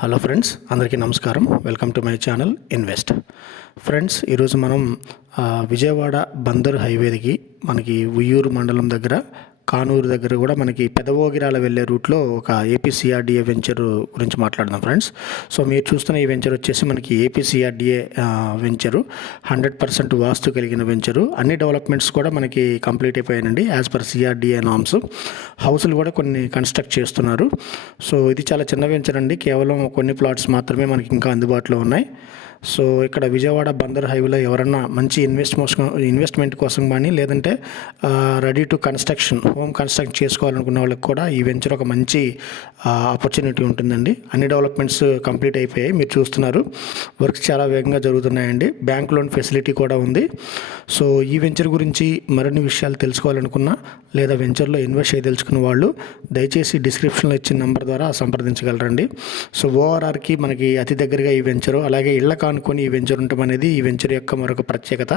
Hello friends, అందరికీ నమస్కారం. Welcome to my channel invest. Friends, ఈరోజు మనం విజయవాడ బందర్ హైవేకి మనకి ఉయ్యూరు మండలం దగ్గర కానూరు దగ్గర కూడా మనకి పెదవోగిరాల వెళ్ళే రూట్లో ఒక ఏపీసీఆర్డీఏ వెంచర్ గురించి మాట్లాడదాం ఫ్రెండ్స్. సో మీరు చూస్తున్న ఈ వెంచర్ వచ్చేసి మనకి ఏపీసీఆర్డీఏ వెంచరు 100% వాస్తు కలిగిన వెంచరు. అన్ని డెవలప్మెంట్స్ కూడా మనకి కంప్లీట్ అయిపోయాయండి యాజ్ పర్ సిఆర్డీఏ నామ్స్. హౌసులు కూడా కొన్ని కన్స్ట్రక్ట్ చేస్తున్నారు. సో ఇది చాలా చిన్న వెంచర్ అండి, కేవలం కొన్ని ప్లాట్స్ మాత్రమే మనకి ఇంకా అందుబాటులో ఉన్నాయి. సో ఇక్కడ విజయవాడ బందర్ హైవేలో ఎవరన్నా మంచి ఇన్వెస్ట్మెంట్ కోసం కానీ లేదంటే ready to construction home construct చేసుకోవాలనుకున్న వాళ్ళకి కూడా ఈ వెంచర్ ఒక మంచి ఆపర్చునిటీ ఉంటుందండి. అన్ని డెవలప్మెంట్స్ కంప్లీట్ అయిపోయాయి, మీరు చూస్తున్నారు. వర్క్స్ చాలా వేగంగా జరుగుతున్నాయండి. బ్యాంక్ లోన్ ఫెసిలిటీ కూడా ఉంది. సో ఈ వెంచర్ గురించి మరిన్ని విషయాలు తెలుసుకోవాలనుకున్నా లేదా వెంచర్లో ఇన్వెస్ట్ చేయదలుచుకున్న వాళ్ళు దయచేసి డిస్క్రిప్షన్లో ఇచ్చిన నెంబర్ ద్వారా సంప్రదించగలరండి. సో ఓఆర్ఆర్కి మనకి అతి దగ్గరగా ఈ వెంచరు, అలాగే ఇళ్ల కానుకొని ఈ వెంచర్ ఉండటం అనేది ఈ వెంచర్ యొక్క మరొక ప్రత్యేకత.